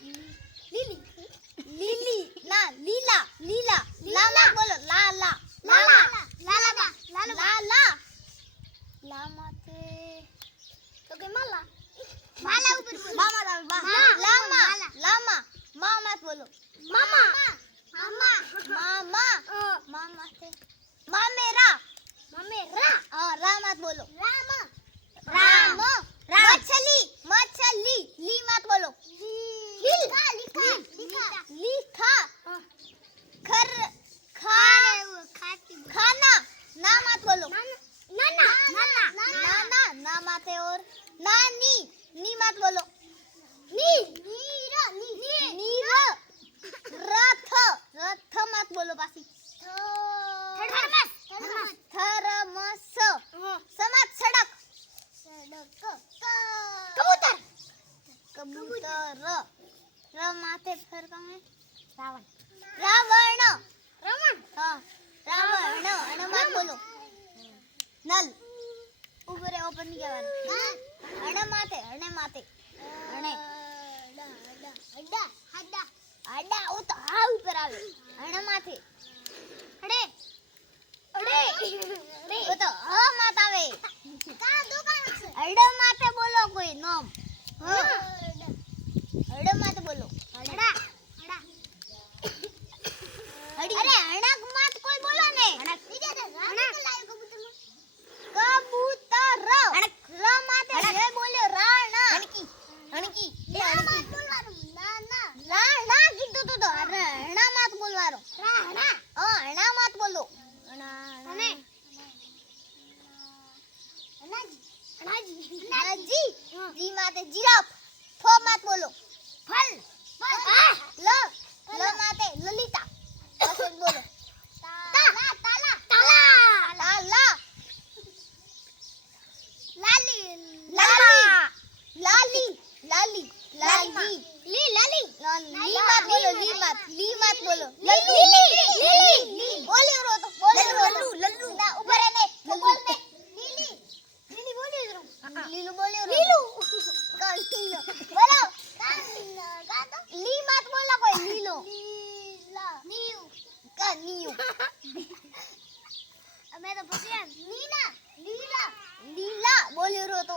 લીલી લીલી ના લીલા લીલા લા મત બોલો લા લા લાલા લાલા લાલા લા માથે તો કે માલા માલા ઉપર બોલો મામા લામા લામા મામા બોલો મામા મામા મામા મામા છે મામેરા મામેરા રા મત બોલો રામ રામ મછલી મછલી લી મત બોલો લીખા લીખા લીખા ખર खाना ना मत बोलो नाना नाना नाना ना मत और नानी नी मत बोलो नी नीरा नीरा रथ रथ मत बोलो पासी थर्मस समाज सड़क सड़क कबूतर कबूतर र माथे फिर कहाँ है रावण रावण रावण हाँ रावण अने मत बोलो नल ऊपर ओपन नहीं किया अने माथे अने अड्डा अड्डा अड्डा वो तो हाँ ऊपर आवे अने माथे अड़े अड़े वो तो हाँ मत आवे कहाँ दुकान से अड्डे माथे बोलो कोई नाम हाँ अड्डे माथे बोलो अड्डा अरे अणक मत कोई बोला ने अणक कबूतर अणक र माते ये बोल्यो राणा अणकी अणकी ये अणकी बोलवारो ना ना राणा कीधું તો અરે અણા મત બોલવારો રાણા અણા મત બોલો અણા અને અનાજી અનાજી જી માતે જીરાફ ફ મત બોલો ફલ લ લ માતે લલિતા ऐसे बोलो ताला ताला ताला ताला लाली लाली लाली लाली ली लाली ली मत बोलो ली बोले रो तो बोले लल्लू लल्लू ना ऊपर है ने बोल ने लीली बोले रो लीलू बोले रो लीलू का लीलो बोलो का तो ली मत बोला कोई लीलो नीयू का नीयू मैं तो पूछ रहा नीना लीला लीला बोले रो तो